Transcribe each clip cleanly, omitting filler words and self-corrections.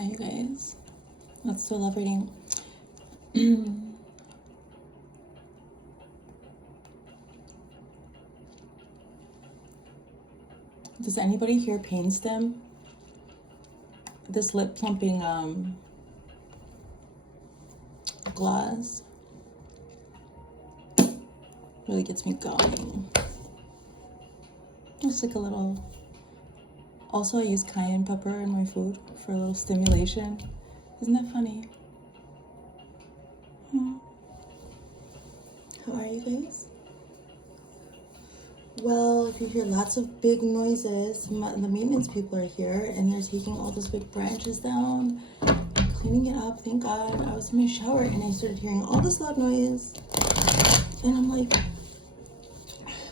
Hi, you guys. Let's do a love reading. Does anybody hear pain stem? This lip plumping gloss really gets me going. It's like a little. Also, I use cayenne pepper in my food for a little stimulation. Isn't that funny? How are you guys? Well, if you hear lots of big noises, the maintenance people are here and they're taking all those big branches down, cleaning it up. Thank God. I was in my shower and I started hearing all this loud noise. And I'm like,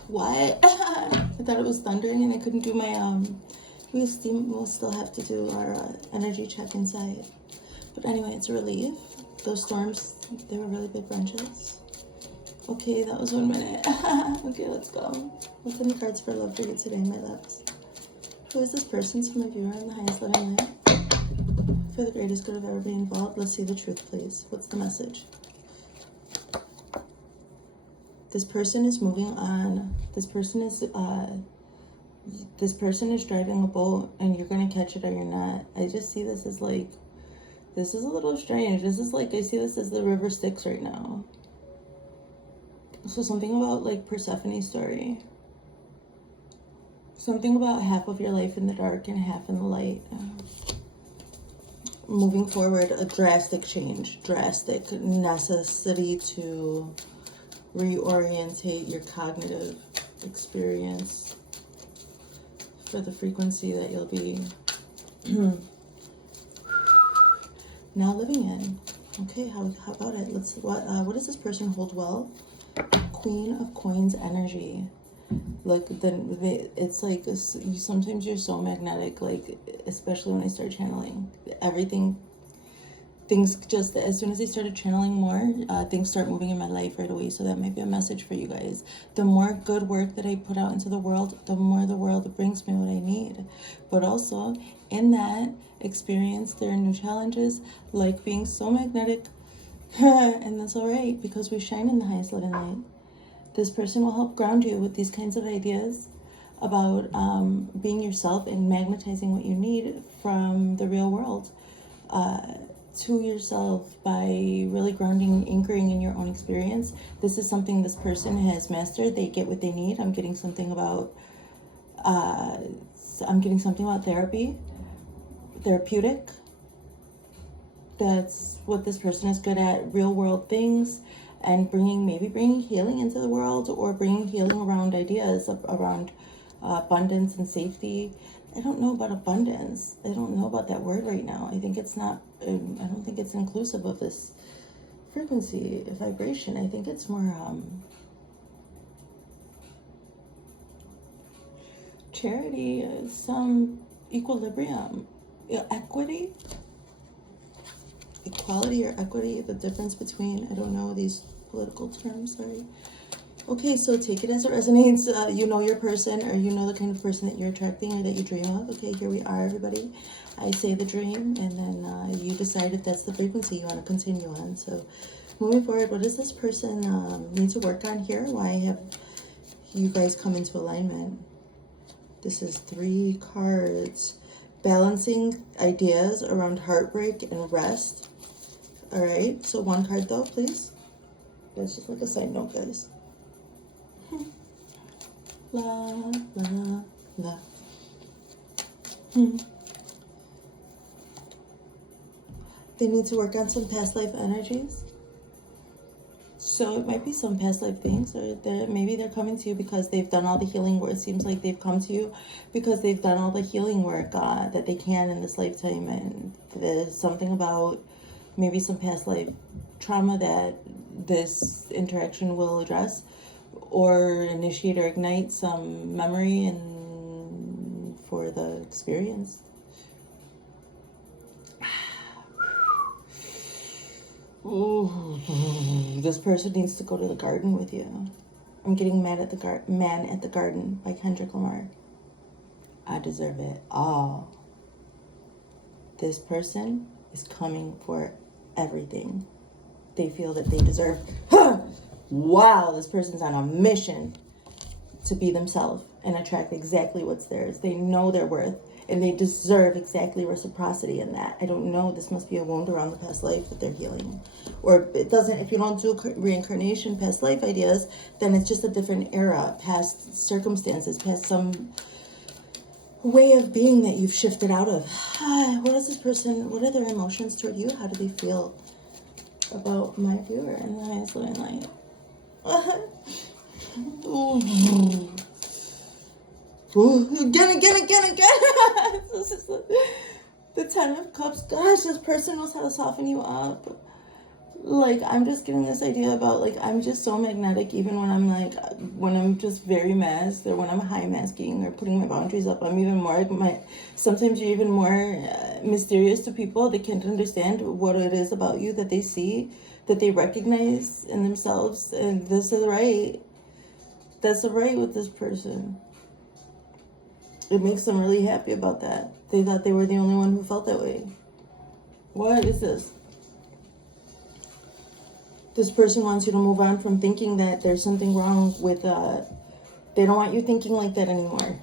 what? I thought it was thundering and I couldn't do my, we'll still have to do our energy check inside. But anyway, it's a relief. Those storms, they were really big branches. Okay, that was 1 minute. Okay, let's go. What's any cards for love for you today, my loves? Who is this person? To my viewer in the highest loving light. For the greatest good of ever be involved. Let's see the truth, please. What's the message? This person is moving on. This person is driving a boat and you're gonna catch it or you're not. I just see this as like, this is a little strange. This is like, I see this as the river Styx right now. So something about like Persephone's story. Something about half of your life in the dark and half in the light. Moving forward, a drastic change, drastic necessity to reorientate your cognitive experience for the frequency that you'll be now living in. Okay, how about it? What does this person hold well? Queen of Coins energy. Like it's like sometimes you're so magnetic, like especially when I start channeling things just as soon as I started channeling more, things start moving in my life right away. So that might be a message for you guys. The more good work that I put out into the world, the more the world brings me what I need. But also in that experience, there are new challenges, like being so magnetic. And that's all right, because we shine in the highest living light. This person will help ground you with these kinds of ideas about being yourself and magnetizing what you need from the real world to yourself by really grounding and anchoring in your own experience. This is something this person has mastered. They get what they need. I'm getting something about therapeutic. That's what this person is good at, real world things, and bringing healing into the world, or bringing healing around ideas around abundance and safety. I don't know about abundance. I don't know about that word right now. I think it's not, I don't think it's inclusive of this frequency, vibration. I think it's more charity, some equilibrium, equity. Equality or equity, the difference between, I don't know these political terms, sorry. Okay, so take it as it resonates. You know your person, or you know the kind of person that you're attracting or that you dream of. Okay, here we are, everybody. I say the dream, and then you decide if that's the frequency you want to continue on. So moving forward, what does this person need to work on here? Why have you guys come into alignment? This is 3 cards. Balancing ideas around heartbreak and rest. All right, so 1 card though, please. That's just like a side note, guys. La, la, la. They need to work on some past life energies. So it might be some past life things, or maybe they're coming to you because they've done all the healing work. It seems like they've come to you because they've done all the healing work that they can in this lifetime. And there's something about maybe some past life trauma that this interaction will address, or initiate or ignite some memory and for the experience. Ooh, this person needs to go to the garden with you. I'm getting Man at the Garden by Kendrick Lamar. I deserve it all. This person is coming for everything. They feel that they deserve. Wow, this person's on a mission to be themselves and attract exactly what's theirs. They know their worth and they deserve exactly reciprocity in that. I don't know. This must be a wound around the past life that they're healing. Or it doesn't, if you don't do reincarnation, past life ideas, then it's just a different era, past circumstances, past some way of being that you've shifted out of. What is this person, what are their emotions toward you? How do they feel about my viewer in the highest living light? Again. This is the Ten of Cups. Gosh, this person knows how to soften you up. Like, I'm just getting this idea about, like, I'm just so magnetic, even when I'm, like, when I'm just very masked, or when I'm high masking, or putting my boundaries up, I'm even more, sometimes you're even more mysterious to people. They can't understand what it is about you that they see, that they recognize in themselves, and this is right. That's the right with this person. It makes them really happy about that. They thought they were the only one who felt that way. What is this? This person wants you to move on from thinking that there's something wrong with, they don't want you thinking like that anymore.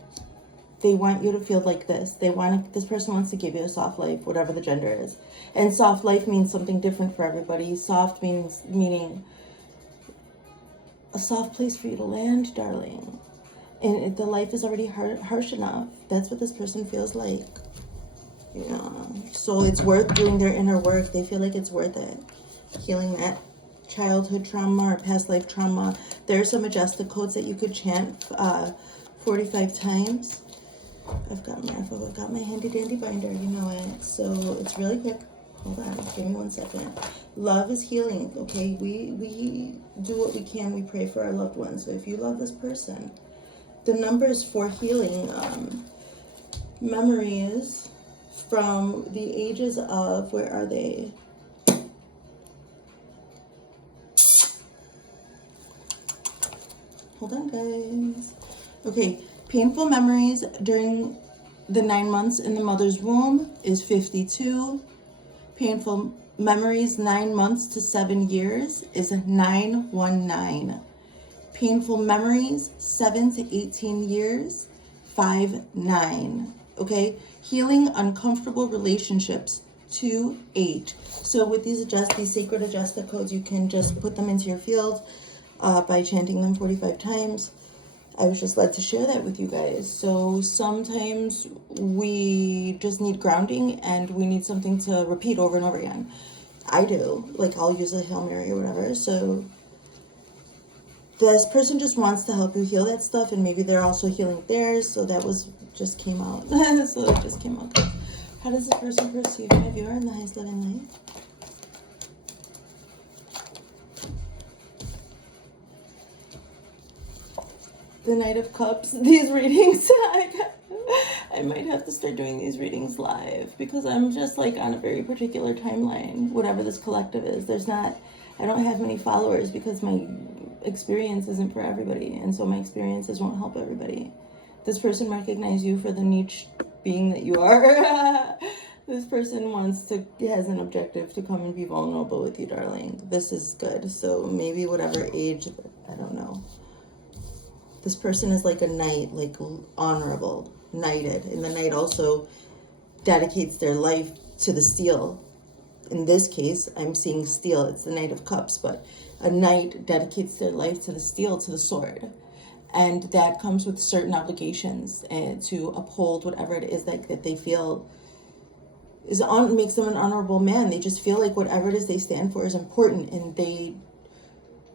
They want you to feel like this. This person wants to give you a soft life, whatever the gender is. And soft life means something different for everybody. Soft meaning a soft place for you to land, darling. And the life is already harsh enough. That's what this person feels like. Yeah. So it's worth doing their inner work. They feel like it's worth it. Healing that childhood trauma or past life trauma. There are some Majestic codes that you could chant 45 times. I've got my handy dandy binder, you know it. So it's really quick. Hold on, give me 1 second. Love is healing, okay? We do what we can. We pray for our loved ones. So if you love this person, the numbers for healing memories from the ages of, where are they? Hold on, guys. Okay, painful memories during the 9 months in the mother's womb is 52. Painful memories 9 months to 7 years is 919. Painful memories 7 to 18 years, 59. Okay, healing uncomfortable relationships 28. So with these sacred Adjusted codes, you can just put them into your field by chanting them 45 times. I was just led to share that with you guys. So sometimes we just need grounding and we need something to repeat over and over again. I do. Like, I'll use a Hail Mary or whatever. So this person just wants to help you heal that stuff, and maybe they're also healing theirs. So that just came out. So it just came out. How does this person perceive my viewer in the highest living light? The Knight of Cups. These readings, I might have to start doing these readings live, because I'm just like on a very particular timeline, whatever this collective is. I don't have many followers because my experience isn't for everybody, and so my experiences won't help everybody. This person recognizes you for the niche being that you are. This person has an objective to come and be vulnerable with you, darling. This is good. So maybe whatever age, I don't know. This person is like a knight, like honorable, knighted. And the knight also dedicates their life to the steel. In this case, I'm seeing steel. It's the Knight of Cups, but a knight dedicates their life to the steel, to the sword. And that comes with certain obligations and to uphold whatever it is that they feel makes them an honorable man. They just feel like whatever it is they stand for is important, and they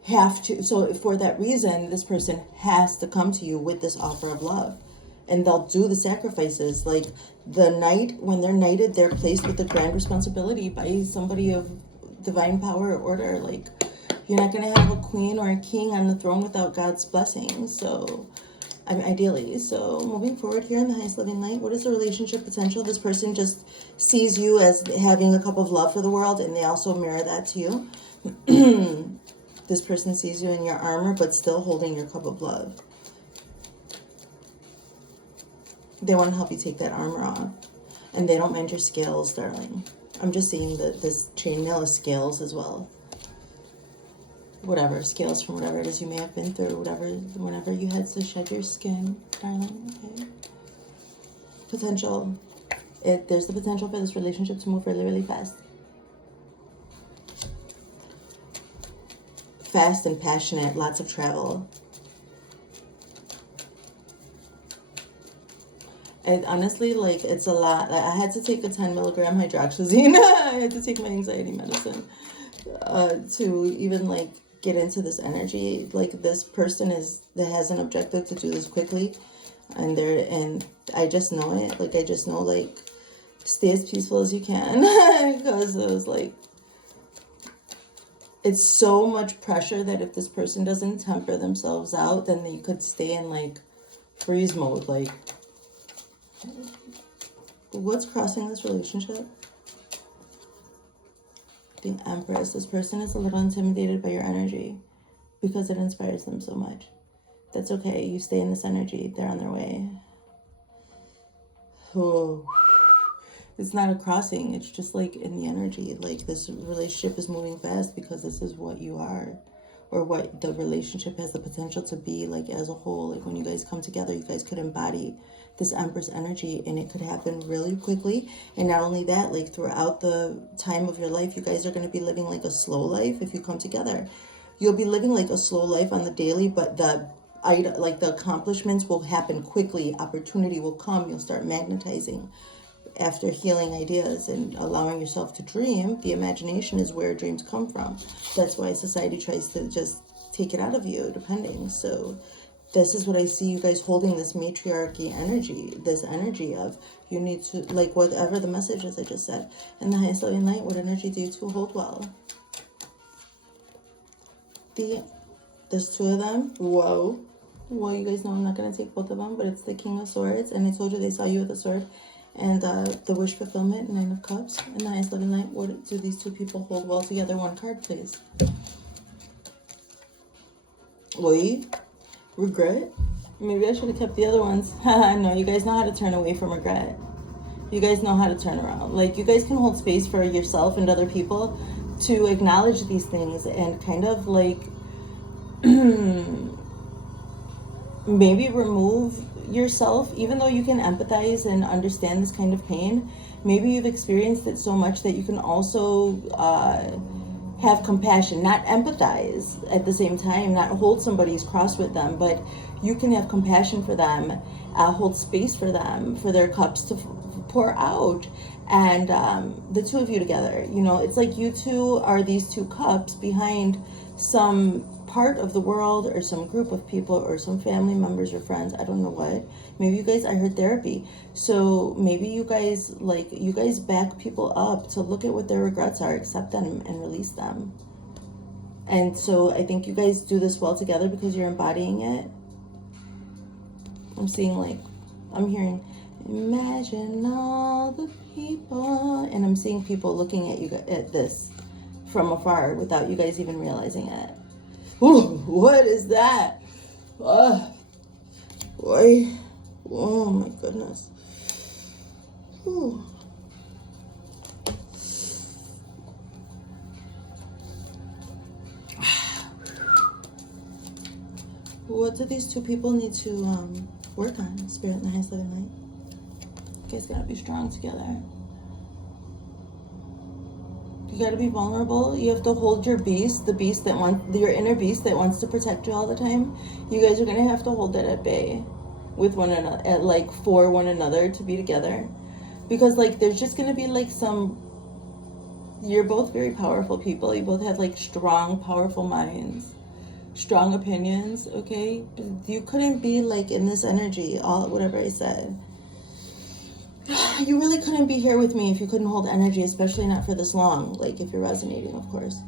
have to. So for that reason, this person has to come to you with this offer of love, and they'll do the sacrifices. Like the knight, when they're knighted, they're placed with the grand responsibility by somebody of divine power or order. Like, you're not going to have a queen or a king on the throne without God's blessing. So ideally. So moving forward here in the highest living light, what is the relationship potential? This person just sees you as having a cup of love for the world, and they also mirror that to you. This person sees you in your armor, but still holding your cup of love. They want to help you take that armor off. And they don't mind your scales, darling. I'm just seeing that this chainmail is scales as well. Whatever, scales from whatever it is you may have been through, whatever, whenever you had to shed your skin, darling, okay? Potential. There's the potential for this relationship to move really, really fast. Fast and passionate, lots of travel. And honestly, like, it's a lot. I had to take a 10 milligram hydroxyzine. I had to take my anxiety medicine to even, like, get into this energy. Like, this person that has an objective to do this quickly. And I just know it. Like, I just know, like, stay as peaceful as you can. Because it was, like, it's so much pressure that if this person doesn't temper themselves out, then they could stay in, like, freeze mode. Like, what's crossing this relationship? The Empress. This person is a little intimidated by your energy because it inspires them so much. That's okay. You stay in this energy. They're on their way. Oh. It's not a crossing. It's just like in the energy. Like, this relationship is moving fast because this is what you are, or what the relationship has the potential to be, like, as a whole. Like, when you guys come together, you guys could embody this Empress energy, and it could happen really quickly. And not only that, like, throughout the time of your life, you guys are going to be living like a slow life. If you come together, you'll be living like a slow life on the daily, but the accomplishments will happen quickly. Opportunity will come. You'll start magnetizing. After healing ideas and allowing yourself to dream, the imagination is where dreams come from. That's why society tries to just take it out of you, depending. So this is what I see you guys holding, this matriarchy energy, this energy of you need to, like, whatever the message is I just said. In the highest loving light, what energy do you two hold well? There's two of them. Whoa. Well, you guys know I'm not going to take both of them, but it's the King of Swords, and I told you they saw you with a sword. And the wish fulfillment, Nine of Cups, and the highest loving light. What do these two people hold well together? One card, please. Wait, regret? Maybe I should have kept the other ones. No, you guys know how to turn away from regret. You guys know how to turn around. Like, you guys can hold space for yourself and other people to acknowledge these things and kind of, like, maybe remove yourself, even though you can empathize and understand this kind of pain. Maybe you've experienced it so much that you can also have compassion, not empathize at the same time, not hold somebody's cross with them, but you can have compassion for them, hold space for them, for their cups to pour out. And the two of you together, you know, it's like you two are these two cups behind some part of the world or some group of people or some family members or friends. I don't know what. Maybe you guys, I heard therapy. So maybe you guys, like, you guys back people up to look at what their regrets are, accept them, and release them. And so I think you guys do this well together because you're embodying it. I'm seeing, like, I'm hearing, imagine all the people. And I'm seeing people looking at you, at this from afar without you guys even realizing it. Ooh, what is that? Boy. Oh my goodness. Ooh. What do these two people need to work on? Spirit and the highest loving light. You guys gotta be strong together. You gotta be vulnerable. You have to hold your beast, the beast that wants, your inner beast that wants to protect you all the time. You guys are gonna have to hold it at bay with one another, like, for one another to be together. Because, like, there's just gonna be, like, you're both very powerful people. You both have, like, strong, powerful minds, strong opinions, okay? You couldn't be, like, in this energy, whatever I said. You really couldn't be here with me if you couldn't hold energy, especially not for this long. Like, if you're resonating, of course.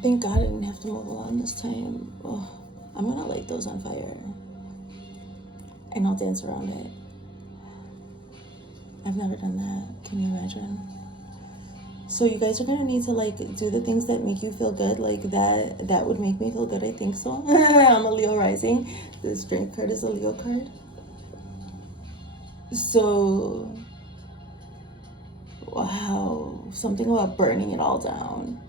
Thank God I didn't have to mow the lawn this time. Oh, I'm gonna light those on fire. And I'll dance around it. I've never done that. Can you imagine? So you guys are gonna need to, like, do the things that make you feel good. Like, that would make me feel good, I think so. I'm a Leo rising. The Strength card is a Leo card. So, wow, something about burning it all down.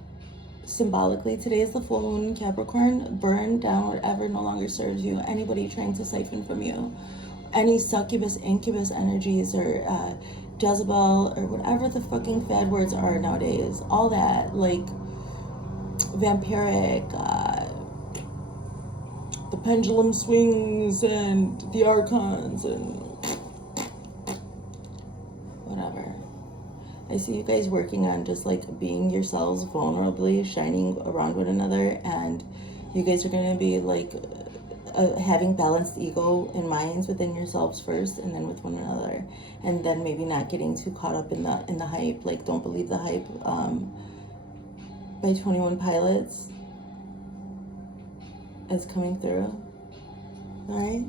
Symbolically, today is the full moon in Capricorn. Burn down whatever no longer serves you. Anybody trying to siphon from you. Any succubus, incubus energies, or Jezebel, or whatever the fucking fad words are nowadays. All that, like vampiric, the pendulum swings, and the archons, and whatever. I see you guys working on just like being yourselves vulnerably, shining around one another, and you guys are going to be like having balanced ego and minds within yourselves first, and then with one another, and then maybe not getting too caught up in the hype. Like, don't believe the hype. By 21 Pilots is coming through. All right.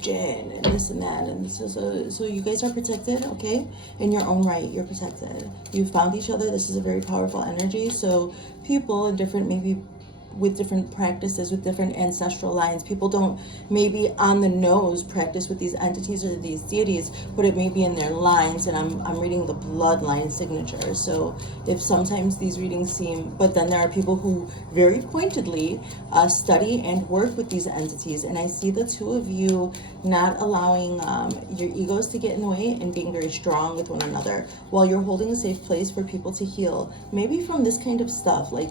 Jen and this and that, and so you guys are protected, okay? In your own right, you're protected. You found each other. This is a very powerful energy. So people in different, maybe with different practices, with different ancestral lines, people don't maybe on the nose practice with these entities or these deities, but it may be in their lines, and I'm reading the bloodline signature. So if sometimes these readings seem, but then there are people who very pointedly study and work with these entities, and I see the two of you not allowing your egos to get in the way and being very strong with one another while you're holding a safe place for people to heal, maybe from this kind of stuff. Like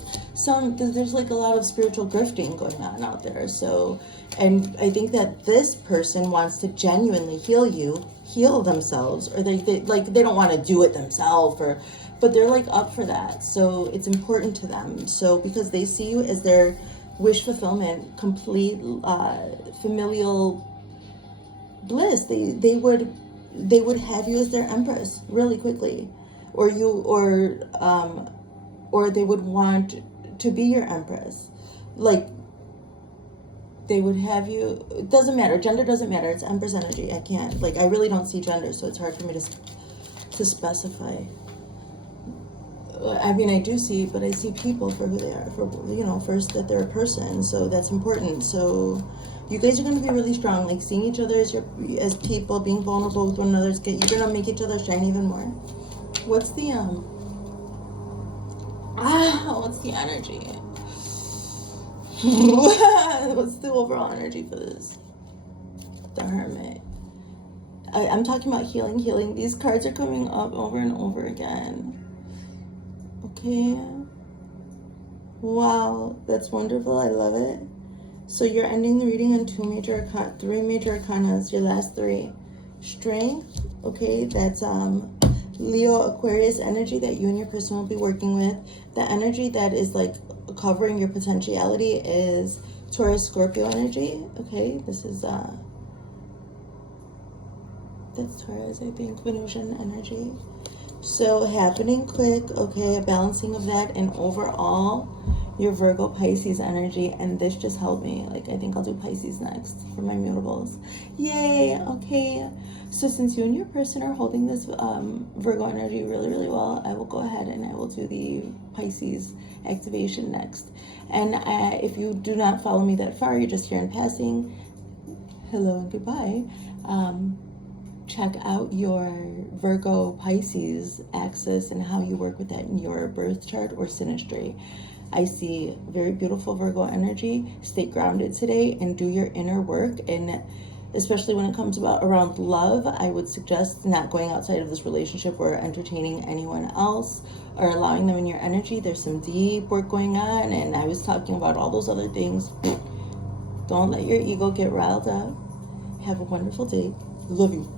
there's like a lot of spiritual grifting going on out there. So, and I think that this person wants to genuinely heal themselves, or they don't want to do it themselves, but they're like up for that. So it's important to them. So because they see you as their wish fulfillment, complete familial bliss, they would have you as their empress really quickly, or they would want to be your empress. Like, they would have you, it doesn't matter, gender doesn't matter, it's empress energy. I can't, like, I really don't see gender, so it's hard for me to specify. I mean, I do see, but I see people for who they are, for, first that they're a person, so that's important. So you guys are going to be really strong, like seeing each other as people, being vulnerable with one another. You're going to make each other shine even more. What's the energy? What's the overall energy for this? The Hermit. I'm talking about healing. These cards are coming up over and over again. Okay. Wow, that's wonderful. I love it. So you're ending the reading on three major arcanas, your last three. Strength, okay, that's Leo, Aquarius energy that you and your person will be working with. The energy that is like covering your potentiality is Taurus, Scorpio energy. Okay, this is that's Taurus, I think, Venusian energy. So happening quick, okay, a balancing of that, and overall your Virgo, Pisces energy. And this just helped me. Like, I think I'll do Pisces next for my mutables. Yay, okay. So since you and your person are holding this Virgo energy really, really well, I will go ahead and I will do the Pisces activation next. And if you do not follow me that far, you're just here in passing, hello and goodbye. Check out your Virgo Pisces axis and how you work with that in your birth chart or synastry. I see very beautiful Virgo energy. Stay grounded today and do your inner work. And especially when it comes around love, I would suggest not going outside of this relationship or entertaining anyone else or allowing them in your energy. There's some deep work going on, and I was talking about all those other things. Don't let your ego get riled up. Have a wonderful day. Love you.